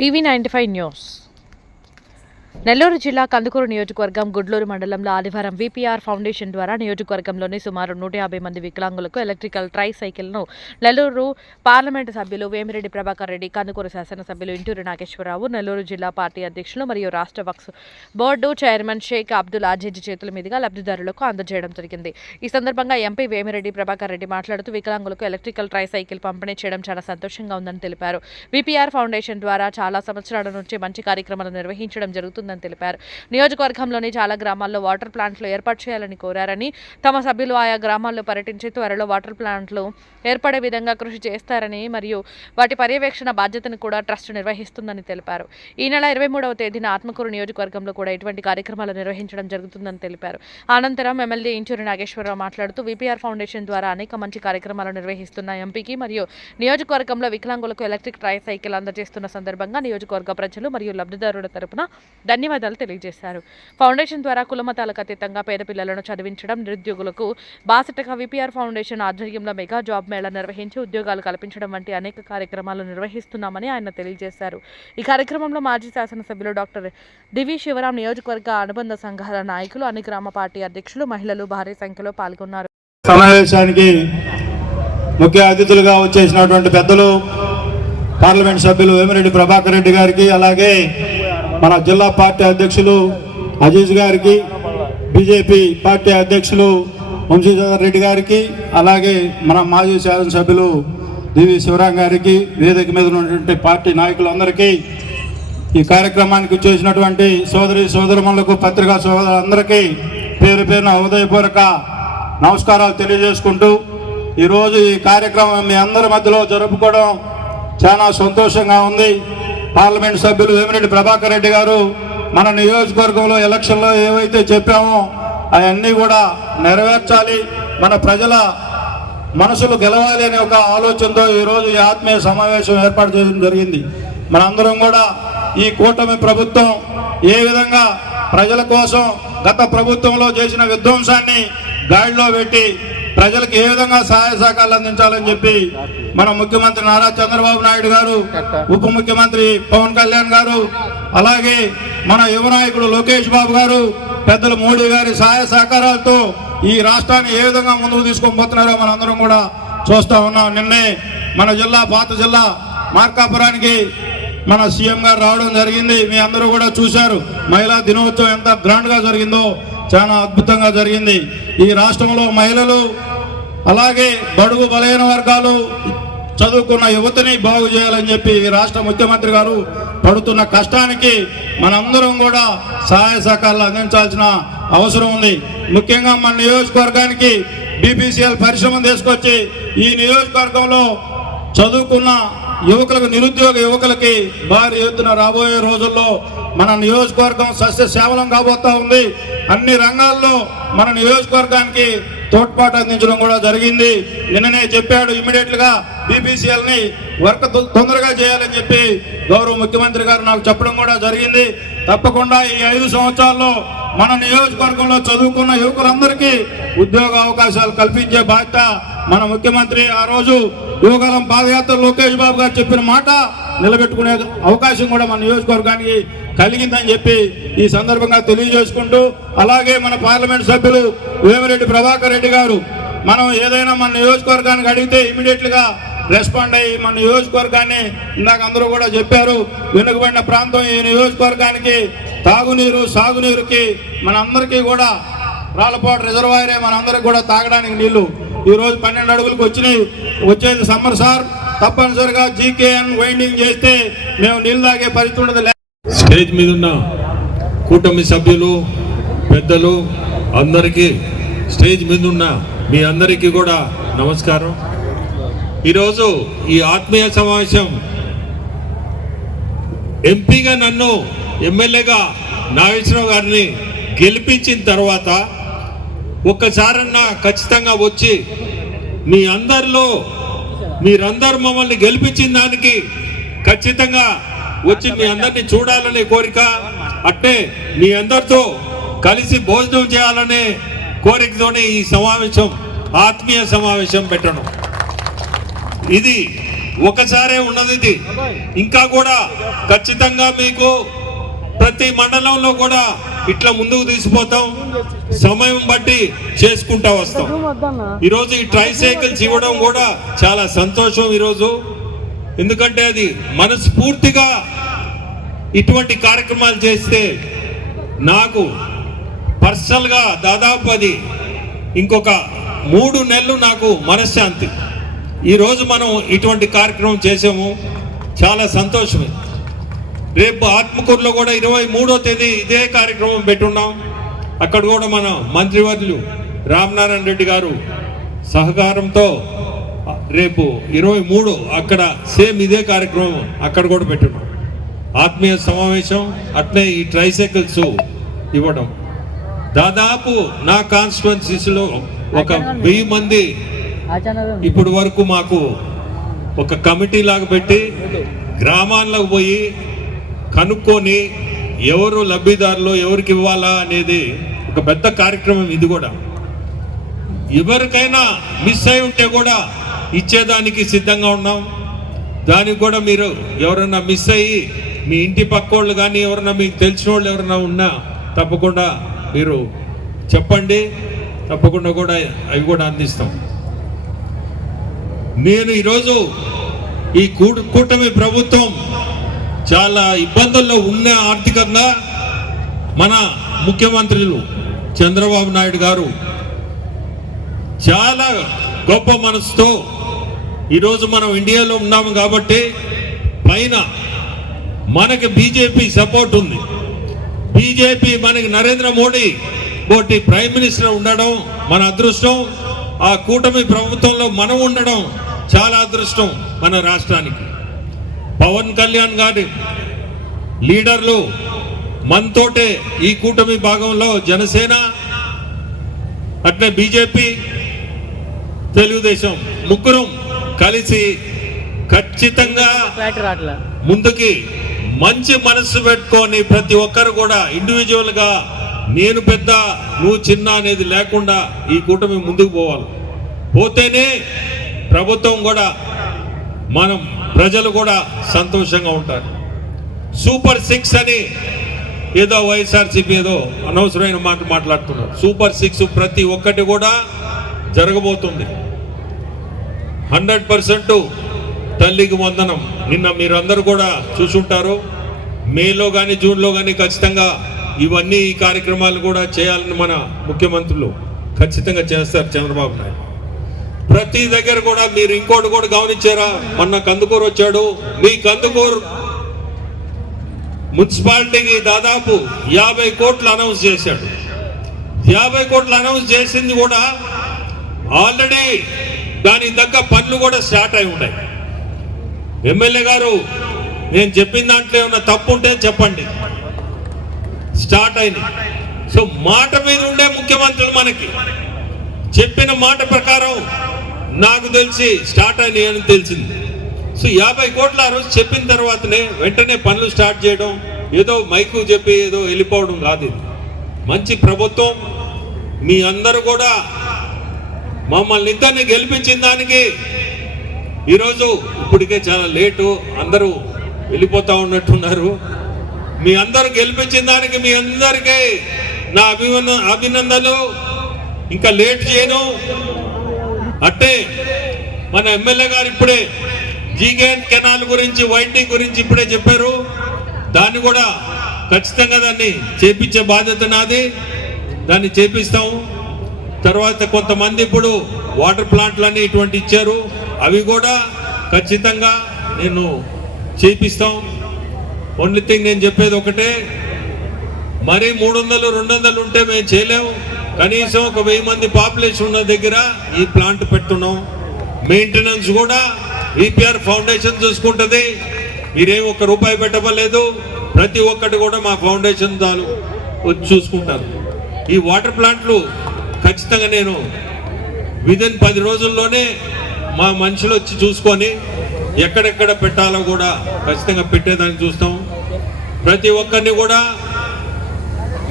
TV 95 News. Nellore జిల్లా కందుకూరు నియోజకవర్గం గుడ్లూరు మండలంలో ఆదివారం విపిఆర్ ఫౌండేషన్ ద్వారా నియోజకవర్గంలోని సుమారు నూట యాభై మంది వికలాంగులకు ఎలక్ట్రికల్ ట్రై సైకిల్ను నెల్లూరు పార్లమెంటు సభ్యులు వేమిరెడ్డి ప్రభాకర్ రెడ్డి కందుకూరు శాసనసభ్యులు ఇంటూరు నాగేశ్వరరావు నెల్లూరు జిల్లా పార్టీ అధ్యక్షులు మరియు రాష్ట్ర వక్స్ బోర్డు చైర్మన్ షేక్ అబ్దుల్ అజీజ్ చేతుల మీదుగా లబ్ధిదారులకు అందజేయడం జరిగింది. ఈ సందర్భంగా ఎంపీ వేమిరెడ్డి ప్రభాకర్ రెడ్డి మాట్లాడుతూ వికలాంగులకు ఎలక్ట్రికల్ ట్రై సైకిల్ పంపిణీ చేయడం చాలా సంతోషంగా ఉందని తెలిపారు. విపిఆర్ ఫౌండేషన్ ద్వారా చాలా సంవత్సరాల నుంచి మంచి కార్యక్రమాలు నిర్వహించడం జరుగుతుంది జరుగుతుందని తెలిపారు. నియోజకవర్గంలోని చాలా గ్రామాల్లో వాటర్ ప్లాంట్లు ఏర్పాటు చేయాలని కోరారని తమ సభ్యులు ఆయా గ్రామాల్లో పర్యటించి త్వరలో వాటర్ ప్లాంట్లు ఏర్పడే విధంగా కృషి చేస్తారని మరియు వాటి పర్యవేక్షణ బాధ్యతను కూడా ట్రస్ట్ నిర్వహిస్తుందని తెలిపారు. ఈ నెల ఇరవై మూడవ తేదీన ఆత్మకూరు నియోజకవర్గంలో కూడా ఇటువంటి కార్యక్రమాలు నిర్వహించడం జరుగుతుందని తెలిపారు. అనంతరం ఎమ్మెల్యే ఇంచూరి నాగేశ్వరరావు మాట్లాడుతూ విపిఆర్ ఫౌండేషన్ ద్వారా అనేక మంచి కార్యక్రమాలు నిర్వహిస్తున్న ఎంపీకి మరియు నియోజకవర్గంలో వికలాంగులకు ఎలక్ట్రిక్ ట్రై సైకిల్ అందజేస్తున్న సందర్భంగా నియోజకవర్గ ప్రజలు మరియు లబ్ధిదారుల తరపున ధన్యవాదాలు తెలియజేశారు. ఫౌండేషన్ ద్వారా కులమతాలకు అతీతంగా పేద పిల్లలను చదివించడం నిరుద్యోగులకు బాసటగా విపిఆర్ ఫౌండేషన్ ఆధ్వర్యంలో మెగా జాబ్ మేళా నిర్వహించి ఉద్యోగాలు కల్పించడం వంటి అనేక కార్యక్రమాలు నిర్వహిస్తున్నామని ఆయన తెలియజేశారు. ఈ కార్యక్రమంలో మాజీ శాసనసభ్యులు డాక్టర్ డివి శివరాం నియోజకవర్గ అనుబంధ సంఘాల నాయకులు అన్ని గ్రామ పార్టీ అధ్యక్షులు మహిళలు భారీ సంఖ్యలో పాల్గొన్నారు. సమావేశానికి ముఖ్య అతిథులుగా వచ్చేసినటువంటి పెద్దలు పార్లమెంట్ సభ్యులు వేమిరెడ్డి ప్రభాకర్ రెడ్డి గారికి అలాగే మన జిల్లా పార్టీ అధ్యక్షులు అజీజ్ గారికి బీజేపీ పార్టీ అధ్యక్షులు వంశీధర్ రెడ్డి గారికి అలాగే మన మాజీ శాసనసభ్యులు దివి శివరాం గారికి వేదిక మీద ఉన్నటువంటి పార్టీ నాయకులందరికీ ఈ కార్యక్రమానికి చేసినటువంటి సోదరి సోదరుమణులకు పత్రికా సోదరులందరికీ పేరు పేరున హృదయపూర్వక నమస్కారాలు తెలియజేసుకుంటూ ఈరోజు ఈ కార్యక్రమం మీ అందరి మధ్యలో జరుపుకోవడం చాలా సంతోషంగా ఉంది. పార్లమెంట్ సభ్యులు వేమిరెడ్డి ప్రభాకర్ రెడ్డి గారు మన నియోజకవర్గంలో ఎలక్షన్లో ఏవైతే చెప్పామో అవన్నీ కూడా నెరవేర్చాలి. మన ప్రజల మనసులు గెలవాలి అనే ఒక ఆలోచనతో ఈరోజు ఈ ఆత్మీయ సమావేశం ఏర్పాటు చేయడం జరిగింది. మనందరం కూడా ఈ కూటమి ప్రభుత్వం ఏ విధంగా ప్రజల కోసం గత ప్రభుత్వంలో చేసిన విధ్వంసాన్ని గాడిలో పెట్టి ప్రజలకు ఏ విధంగా సహాయ సహకారాలు అందించాలని చెప్పి మన ముఖ్యమంత్రి నారా చంద్రబాబు నాయుడు గారు ఉప ముఖ్యమంత్రి పవన్ కళ్యాణ్ గారు అలాగే మన యువ నాయకుడు లోకేష్ బాబు గారు పెద్దలు మోడీ గారి సహాయ సహకారాలతో ఈ రాష్ట్రాన్ని ఏ విధంగా ముందుకు తీసుకొని పోతున్నారో మనందరం కూడా చూస్తా ఉన్నాం. నిన్నే మన జిల్లా పాత జిల్లా మార్కాపురానికి మన సీఎం గారు రావడం జరిగింది. మీ అందరూ కూడా చూశారు. మహిళా దినోత్సవం ఎంత గ్రాండ్గా జరిగిందో చాలా అద్భుతంగా జరిగింది. ఈ రాష్ట్రంలో మహిళలు అలాగే బడుగు బలహీన వర్గాలు చదువుకున్న యువతని బాగు చేయాలని చెప్పి ఈ రాష్ట్ర ముఖ్యమంత్రి గారు పడుతున్న కష్టానికి మనందరం కూడా సహాయ సహకారాలు అందించాల్సిన అవసరం ఉంది. ముఖ్యంగా మన నియోజకవర్గానికి బీపీసీఎల్ పరిశ్రమ తీసుకొచ్చి ఈ నియోజకవర్గంలో చదువుకున్న యువకులకు నిరుద్యోగ యువకులకి భారీ ఎత్తున రాబోయే రోజుల్లో మన నియోజకవర్గం సస్య సేవలం కాబోతా ఉంది. అన్ని రంగాల్లో మన నియోజకవర్గానికి తోడ్పాటు అందించడం కూడా జరిగింది. నిన్ననే చెప్పాడు ఇమీడియట్గా బీపీసీఎల్ని వర్క్ తొందరగా చేయాలని చెప్పి గౌరవ ముఖ్యమంత్రి గారు నాకు చెప్పడం కూడా జరిగింది. తప్పకుండా ఈ ఐదు సంవత్సరాల్లో మన నియోజకవర్గంలో చదువుకున్న యువకులందరికీ ఉద్యోగ అవకాశాలు కల్పించే బాధ్యత మన ముఖ్యమంత్రి. ఆ రోజు యువకాలం పాదయాత్ర లోకేష్ బాబు గారు చెప్పిన మాట నిలబెట్టుకునే అవకాశం కూడా మన నియోజకవర్గానికి కలిగిందని చెప్పి ఈ సందర్భంగా తెలియజేసుకుంటూ అలాగే మన పార్లమెంట్ సభ్యులు వేమిరెడ్డి ప్రభాకర్ రెడ్డి గారు మనం ఏదైనా మన నియోజకవర్గానికి అడిగితే ఇమీడియట్గా రెస్పాండ్ అయ్యి మన నియోజకవర్గాన్ని ఇందాక అందరూ కూడా చెప్పారు వెనుకబడిన ప్రాంతం ఈ నియోజకవర్గానికి తాగునీరు సాగునీరుకి మనందరికీ కూడా రాళ్ళపాటు రిజర్వాయరే మనందరికి కూడా తాగడానికి నీళ్ళు. ఈరోజు పన్నెండు అడుగులకు వచ్చినాయి వచ్చేది సమ్మర్ సార్. తప్పనిసరిగా జీకేఎన్ వైండింగ్ చేస్తే మేము నీళ్ళు పరిస్థితి ఉండదు. స్టేజ్ మీద ఉన్న కూటమి సభ్యులు పెద్దలు అందరికీ స్టేజ్ మీద ఉన్న మీ అందరికీ కూడా నమస్కారం. ఈరోజు ఈ ఆత్మీయ సమావేశం ఎంపీగా నన్ను ఎమ్మెల్యేగా నాగేశ్వరరావు గారిని గెలిపించిన తర్వాత ఒక్కసారన్నా ఖచ్చితంగా వచ్చి మీ అందరిలో మీరందరూ మమ్మల్ని గెలిపించిన దానికి ఖచ్చితంగా వచ్చి మీ అందరిని చూడాలనే కోరిక. అట్టే మీ అందరితో కలిసి భోజనం చేయాలనే కోరికతోనే ఈ సమావేశం ఆత్మీయ సమావేశం పెట్టడం ఇది ఒకసారే ఉన్నది ఇది. ఇంకా కూడా ఖచ్చితంగా మీకు ప్రతి మండలంలో కూడా ఇట్లా ముందుకు తీసిపోతాం. సమయం బట్టి చేసుకుంటా వస్తాం. ఈరోజు ఈ ట్రైసైకిల్స్ ఇవ్వడం కూడా చాలా సంతోషం ఈరోజు. ఎందుకంటే అది మనస్ఫూర్తిగా ఇటువంటి కార్యక్రమాలు చేస్తే నాకు పర్సనల్గా దాదాపు అది ఇంకొక మూడు నెలలు నాకు మనశ్శాంతి. ఈరోజు మనం ఇటువంటి కార్యక్రమం చేసాము. చాలా సంతోషమే. రేపు ఆత్మకూరులో కూడా ఇరవై మూడో తేదీ ఇదే కార్యక్రమం పెట్టున్నాం. అక్కడ కూడా మన మంత్రివర్యులు రామనారాయణ రెడ్డి గారు సహకారంతో రేపు ఇరవై మూడు అక్కడ సేమ్ ఇదే కార్యక్రమం అక్కడ కూడా పెట్టున్నాం. ఆత్మీయ సమావేశం అట్లే ఈ ట్రైసైకిల్స్ ఇవ్వడం. దాదాపు నా కాన్స్టిట్యున్సీస్లో ఒక వెయ్యి మంది ఇప్పుడు వరకు మాకు ఒక కమిటీ లాగా పెట్టి గ్రామాల్లోకి పోయి కనుక్కొని ఎవరు లబ్ధిదారులు ఎవరికి ఇవ్వాలా అనేది ఒక పెద్ద కార్యక్రమం ఇది కూడా. ఎవరికైనా మిస్ అయి ఉంటే కూడా ఇచ్చేదానికి సిద్ధంగా ఉన్నాం. దానికి కూడా మీరు ఎవరైనా మిస్ అయ్యి మీ ఇంటి పక్కోళ్ళు కానీ ఎవరైనా మీకు తెలిసిన వాళ్ళు ఎవరైనా ఉన్నా తప్పకుండా మీరు చెప్పండి. తప్పకుండా కూడా అవి కూడా అందిస్తాం. నేను ఈరోజు ఈ కూటమి ప్రభుత్వం చాలా ఇబ్బందుల్లో ఉన్న ఆర్థికంగా మన ముఖ్యమంత్రులు చంద్రబాబు నాయుడు గారు చాలా గొప్ప మనసుతో ఈరోజు మనం ఇండియాలో ఉన్నాము కాబట్టి పైన మనకి బీజేపీ సపోర్ట్ ఉంది. బీజేపీ మనకి నరేంద్ర మోడీ పోటీ ప్రైమ్ మినిస్టర్ ఉండడం మన అదృష్టం. ఆ కూటమి ప్రభుత్వంలో మనం ఉండడం చాలా అదృష్టం మన రాష్ట్రానికి. పవన్ కళ్యాణ్ గారి లీడర్లు మనతోటే ఈ కూటమి భాగంలో జనసేన అట్లే బీజేపీ తెలుగుదేశం ముగ్గురం కలిసి ఖచ్చితంగా ముందుకి మంచి మనసు పెట్టుకొని ప్రతి ఒక్కరు కూడా ఇండివిజువల్గా నేను పెద్ద నువ్వు చిన్న అనేది లేకుండా ఈ కూటమి ముందుకు పోవాలి. పోతేనే ప్రభుత్వం కూడా మనం ప్రజలు కూడా సంతోషంగా ఉంటారు. సూపర్ సిక్స్ అని ఏదో వైఎస్ఆర్సీపీ ఏదో అనవసరమైన మాట మాట్లాడుతున్నారు. సూపర్ సిక్స్ ప్రతి ఒక్కటి కూడా జరగబోతుంది. హండ్రెడ్ పర్సెంట్ తల్లికి వందనం. నిన్న మీరందరూ కూడా చూసుంటారు. మేలో కానీ జూన్లో కానీ ఖచ్చితంగా ఇవన్నీ ఈ కార్యక్రమాలు కూడా చేయాలని మన ముఖ్యమంత్రులు ఖచ్చితంగా చేస్తారు చంద్రబాబు నాయుడు. ప్రతి దగ్గర కూడా మీరు ఇంకోటి కూడా గమనించారా? మొన్న కందుకూరు వచ్చాడు. మీ కందుకూరు మున్సిపాలిటీకి దాదాపు యాభై కోట్లు అనౌన్స్ చేశాడు. యాభై కోట్లు అనౌన్స్ చేసింది కూడా ఆల్రెడీ దానికి తగ్గ పనులు కూడా స్టార్ట్ అయి ఉన్నాయి. ఎమ్మెల్యే గారు నేను చెప్పిన దాంట్లో ఏమన్నా తప్పు ఉంటే చెప్పండి. స్టార్ట్ అయింది. సో మాట మీద ఉండే ముఖ్యమంత్రులు మనకి. చెప్పిన మాట ప్రకారం నాకు తెలిసి స్టార్ట్ అయినాయి అని తెలిసింది. సో యాభై కోట్ల ఆ రోజు చెప్పిన తర్వాతనే వెంటనే పనులు స్టార్ట్ చేయడం ఏదో మైకు చెప్పి ఏదో వెళ్ళిపోవడం కాదు మంచి ప్రభుత్వం మీ అందరూ కూడా మమ్మల్ని ఇద్దరిని గెలిపించిన దానికి ఈరోజు ఇప్పటికే చాలా లేటు అందరూ వెళ్ళిపోతా ఉన్నట్టున్నారు. మీ అందరూ గెలిపించిన దానికి మీ అందరికీ నా అభివంద అభినందనలు. ఇంకా లేట్ చేయను. అట్టే మన ఎమ్మెల్యే గారు ఇప్పుడే జీగేన్ కెనాల్ గురించి వైండింగ్ గురించి ఇప్పుడే చెప్పారు. దాన్ని కూడా ఖచ్చితంగా దాన్ని చేపించే బాధ్యత నాది. దాన్ని చేపిస్తాం తర్వాత కొంతమంది ఇప్పుడు వాటర్ ప్లాంట్లన్నీ ఇటువంటి ఇచ్చారు. అవి కూడా ఖచ్చితంగా నేను చేపిస్తాం. ఓన్లీ థింగ్ నేను చెప్పేది ఒకటే. మరీ మూడు వందలు రెండు వందలు ఉంటే మేము చేయలేము. కనీసం ఒక వెయ్యి మంది పాపులేషన్ ఉన్న దగ్గర ఈ ప్లాంట్ పెట్టున్నాం. మెయింటెనెన్స్ కూడా ఈపీఆర్ ఫౌండేషన్ చూసుకుంటుంది. మీరేం ఒక్క రూపాయి పెట్టవలేదు ప్రతి ఒక్కటి కూడా మా ఫౌండేషన్ దాలు వచ్చి చూసుకుంటారు. ఈ వాటర్ ప్లాంట్లు ఖచ్చితంగా నేను విదిన్ పది రోజుల్లోనే మా మనుషులు వచ్చి చూసుకొని ఎక్కడెక్కడ పెట్టాలో కూడా ఖచ్చితంగా పెట్టేదాన్ని చూస్తాం. ప్రతి ఒక్కరిని కూడా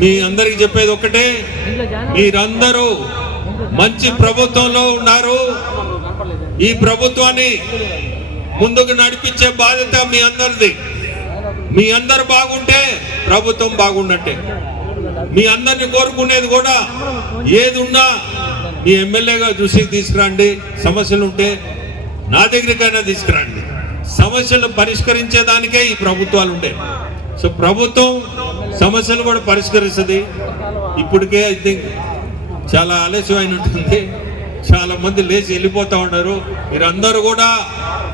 మీ అందరికి చెప్పేది ఒకటే మీరందరూ మంచి ప్రభుత్వంలో ఉన్నారు. ఈ ప్రభుత్వాన్ని ముందుకు నడిపించే బాధ్యత మీ అందరిది. మీ అందరు బాగుంటే ప్రభుత్వం బాగున్నట్టే మీ అందరిని కోరుకునేది కూడా ఏది ఉన్నా మీ ఎమ్మెల్యేగా దృష్టికి తీసుకురండి. సమస్యలు ఉంటే నా దగ్గరికైనా తీసుకురండి. సమస్యలు పరిష్కరించేదానికే ఈ ప్రభుత్వాలు ఉంటాయి సో ప్రభుత్వం సమస్యలు కూడా పరిష్కరిస్తుంది. ఇప్పటికే ఐ థింక్ చాలా ఆలస్యం అయిన ఉంటుంది. చాలా మంది లేచి వెళ్ళిపోతా ఉన్నారు. మీరందరూ కూడా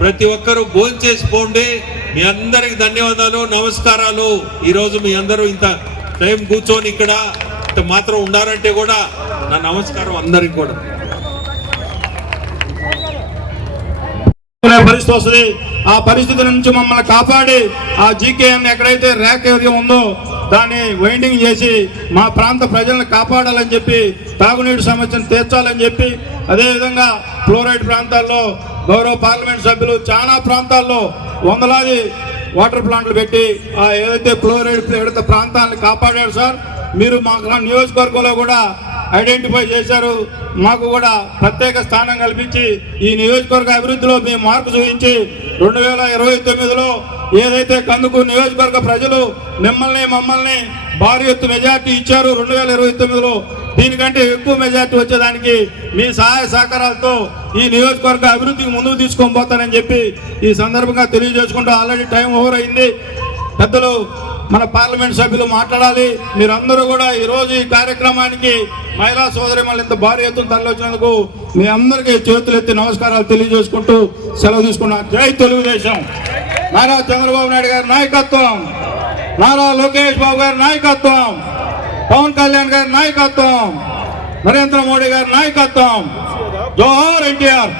ప్రతి ఒక్కరూ భోజనం చేసుకోండి మీ అందరికి ధన్యవాదాలు నమస్కారాలు. ఈరోజు మీ అందరూ ఇంత టైం కూర్చొని ఇక్కడ ఇంత మాత్రం ఉన్నారంటే కూడా నా నమస్కారం అందరికి కూడా. పరిస్థితి వస్తుంది. ఆ పరిస్థితి నుంచి మమ్మల్ని కాపాడి ఆ జీకేఎన్ ఎక్కడైతే ర్యాక్ ఏరియా ఉందో దాన్ని వైండింగ్ చేసి మా ప్రాంత ప్రజలను కాపాడాలని చెప్పి తాగునీటి సమస్యను తీర్చాలని చెప్పి అదేవిధంగా ఫ్లోరైడ్ ప్రాంతాల్లో గౌరవ పార్లమెంట్ సభ్యులు చాలా ప్రాంతాల్లో వందలాది వాటర్ ప్లాంట్లు పెట్టి ఆ ఏదైతే ఫ్లోరైడ్ పీడిత ప్రాంతాలను కాపాడారు సార్ మీరు మా నియోజకవర్గంలో కూడా ఐడెంటిఫై చేశారు. మాకు కూడా ప్రత్యేక స్థానం కల్పించి ఈ నియోజకవర్గ అభివృద్ధిలో మీ మార్పు చూపించి రెండు వేల ఇరవై తొమ్మిదిలో ఏదైతే కందుకు నియోజకవర్గ ప్రజలు మిమ్మల్ని మమ్మల్ని భారీ ఎత్తు మెజార్టీ ఇచ్చారు రెండు వేల ఇరవై తొమ్మిదిలో దీనికంటే ఎక్కువ మెజార్టీ వచ్చేదానికి మీ సహాయ సహకారాలతో ఈ నియోజకవర్గ అభివృద్ధికి ముందుకు తీసుకొని పోతానని చెప్పి ఈ సందర్భంగా తెలియజేసుకుంటూ ఆల్రెడీ టైం ఓవర్ అయింది. పెద్దలు మన పార్లమెంట్ సభ్యులు మాట్లాడాలి. మీరందరూ కూడా ఈ రోజు ఈ కార్యక్రమానికి మహిళా సోదరి మళ్ళీ ఇంత భారీ ఎత్తున తరలించినందుకు మీ అందరికీ చేతులు ఎత్తి నమస్కారాలు తెలియజేసుకుంటూ సెలవు తీసుకున్నాను జై తెలుగుదేశం. నారా చంద్రబాబు నాయుడు గారి నాయకత్వం. నారా లోకేష్ బాబు గారి నాయకత్వం. పవన్ కళ్యాణ్ గారి నాయకత్వం. నరేంద్ర మోడీ గారి నాయకత్వం. జోహార్ ఎన్టీఆర్.